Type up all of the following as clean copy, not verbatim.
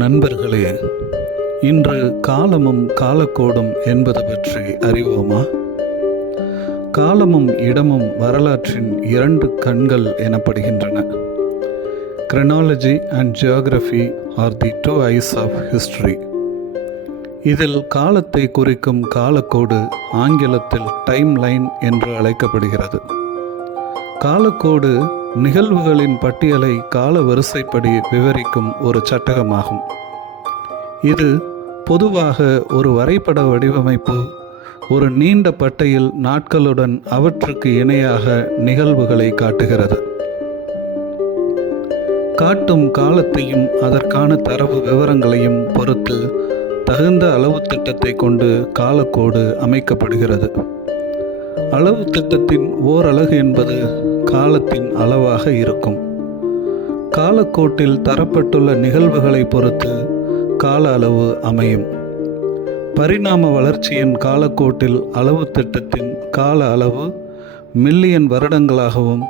நண்பர்களே, இன்று காலமும் காலக்கோடும் என்பது பற்றி அறிவோமா? காலமும் இடமும் வரலாற்றின் இரண்டு கண்கள் எனப்படுகின்றன. Chronology and geography are the two eyes of history. இதில் காலத்தை குறிக்கும் காலக்கோடு ஆங்கிலத்தில் டைம் லைன் என்று அழைக்கப்படுகிறது. காலக்கோடு நிகழ்வுகளின் பட்டியலை கால வரிசைப்படி விவரிக்கும் ஒரு சட்டகமாகும். இது பொதுவாக ஒரு வரைபட வடிவமைப்பு, ஒரு நீண்ட பட்டையில் நாட்களுடன் அவற்றுக்கு இணையாக நிகழ்வுகளை காட்டுகிறது. காட்டும் காலத்தையும் அதற்கான தரவு விவரங்களையும் பொறுத்து தகுந்த அளவு திட்டத்தை கொண்டு காலக்கோடு அமைக்கப்படுகிறது. அளவு திட்டத்தின் ஓரலகு என்பது காலத்தின் அளவாக இருக்கும். காலக்கோட்டில் தரப்பட்டுள்ள நிகழ்வுகளை பொறுத்து கால அளவு அமையும். பரிணாம வளர்ச்சியின் காலக்கோட்டில் அளவு திட்டத்தின் கால அளவு மில்லியன் வருடங்களாகவும்,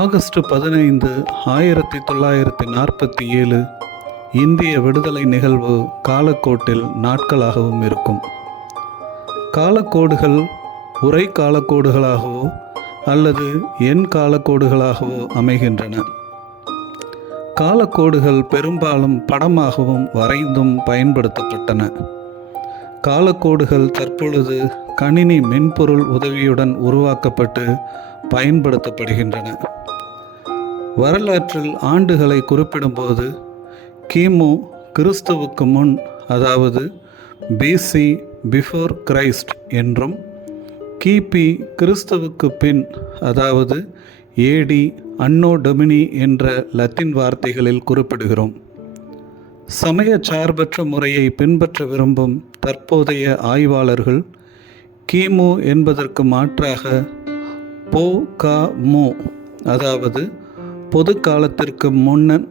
ஆகஸ்ட் 15, 1947 இந்திய விடுதலை நிகழ்வு காலக்கோட்டில் நாட்களாகவும் இருக்கும். காலக்கோடுகள் உரை காலக்கோடுகளாகவோ அல்லது எண் காலக்கோடுகளாகவோ அமைகின்றன. காலக்கோடுகள் பெரும்பாலும் படமாகவும் வரைந்தும் பயன்படுத்தப்பட்டன. காலக்கோடுகள் தற்பொழுது கணினி மென்பொருள் உதவியுடன் உருவாக்கப்பட்டு பயன்படுத்தப்படுகின்றன. வரலாற்றில் ஆண்டுகளை குறிப்பிடும்போது கிமு கிறிஸ்துவுக்கு முன், அதாவது பிசி பிஃபோர் கிரைஸ்ட் என்றும், கிபி கிறிஸ்துவுக்கு பின், அதாவது ஏடி அன்னோ டொமினி என்ற லத்தீன் வார்த்தைகளில் குறிப்பிடுகிறோம். சமய சார்பற்ற முறையை பின்பற்ற விரும்பும் தற்போதைய ஆய்வாளர்கள் கிமு என்பதற்கு மாற்றாக பொ-க-மு, அதாவது பொது காலத்திற்கு முன்னன்,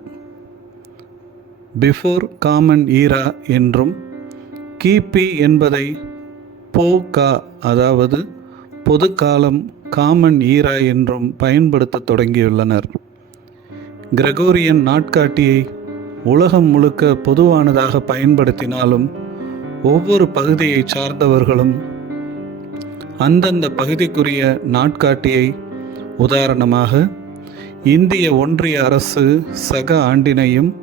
பிஃபோர் காமன் ஈரா என்றும், கிபி என்பதை பொ-க, அதாவது பொது காலம் காமன் ஈரா என்றும் பயன்படுத்த தொடங்கியுள்ளனர். கிரெகோரியன் நாட்காட்டியை உலகம் முழுக்க பொதுவானதாக பயன்படுத்தினாலும் ஒவ்வொரு பகுதியை சார்ந்தவர்களும் அந்தந்த பகுதிக்குரிய நாட்காட்டியை, உதாரணமாக இந்திய ஒன்றிய அரசு சக ஆண்டினையும்,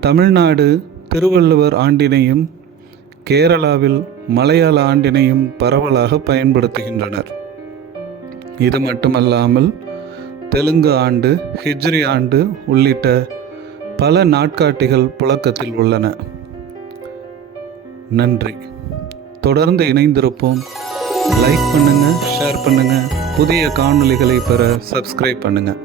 தமிழ்நாடு திருவள்ளுவர் ஆண்டினையும், கேரளாவில் மலையாள ஆண்டினையும் பரவலாக பயன்படுத்துகின்றனர். இது மட்டுமல்லாமல் தெலுங்கு ஆண்டு, ஹிஜ்ரி ஆண்டு உள்ளிட்ட பல நாட்காட்டிகள் புழக்கத்தில் உள்ளன. நன்றி. தொடர்ந்து இணைந்திருப்போம். லைக் பண்ணுங்க, ஷேர் பண்ணுங்க. புதிய காணொளிகளை பெற சப்ஸ்கிரைப் பண்ணுங்க.